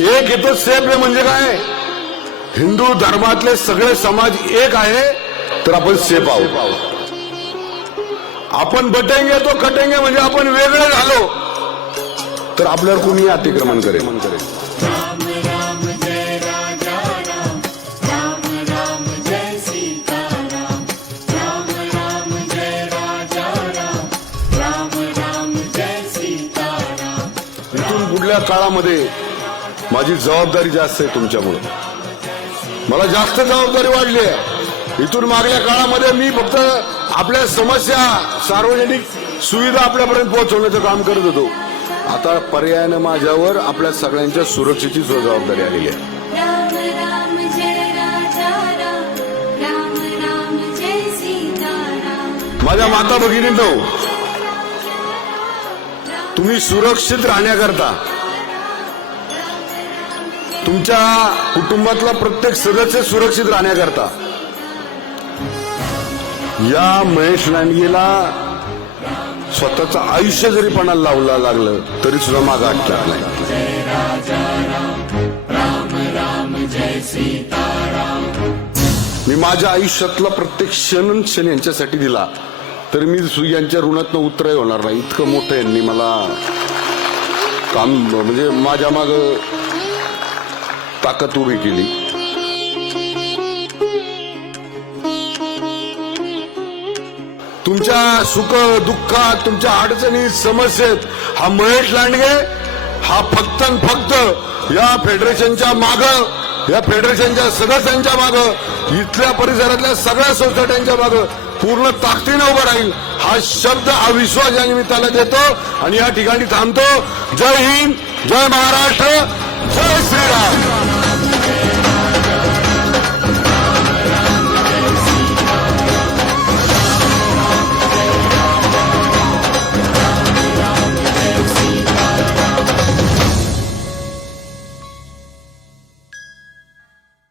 एक येतो सेफ आहे म्हणजे काय? हिंदू धर्मातले सगळे समाज एक आहे तर आपण सेफ आहोत. आपण बटेंगे तो कटेंगे म्हणजे आपण वेगळे झालो तर आपल्यावर कोणी अतिक्रमण करेल. राम राम जय राजा राम, राम राम जय सीताराम, राम राम जय राजा राम, राम राम जय सीताराम. इथून पुढल्या काळामध्ये माझी जबाबदारी जास्त आहे तुमच्यामुळे. मला जास्त जबाबदारी वाढली आहे. इथून मागल्या काळामध्ये मी फक्त आपल्या समस्या सार्वजनिक सुविधा आपल्यापर्यंत पोहोचवण्याचं काम करत होतो. आता पर्यायानं माझ्यावर आपल्या सगळ्यांच्या सुरक्षेची जबाबदारी आलेली आहे. राम राम जय राजा राम, राम राम जय सीताराम. माझ्या माता भगिनींनो, तुम्ही सुरक्षित राहण्याकरता तुमच्या कुटुंबातला प्रत्येक सदस्य सुरक्षित राहण्याकरता या महेश लांडगेला स्वतःचं आयुष्य जरी पणाला लावला लागलं तरी सुद्धा मागं हटणार नाही. जय राजा राम, राम राम जय सीताराम. मी माझ्या आयुष्यातला प्रत्येक क्षण यांच्यासाठी दिला तर मी यांच्या ऋणातनं उतराय होणार नाही. इतकं मोठं यांनी मला काम म्हणजे माझ्या माग ताकद उभी केली. तुमच्या सुख दुःखात, तुमच्या अडचणीत, समस्येत हा महेश लांडगे हा फक्त आणि फक्त या फेडरेशनच्या माग, या फेडरेशनच्या सदस्यांच्या माग, इथल्या परिसरातल्या सगळ्या सोसायट्यांच्या माग पूर्ण ताकदीने उभा राहील हा शब्द, हा विश्वास या निमित्ताला देतो आणि या ठिकाणी थांबतो. जय हिंद, जय महाराष्ट्र, जय श्रीराम.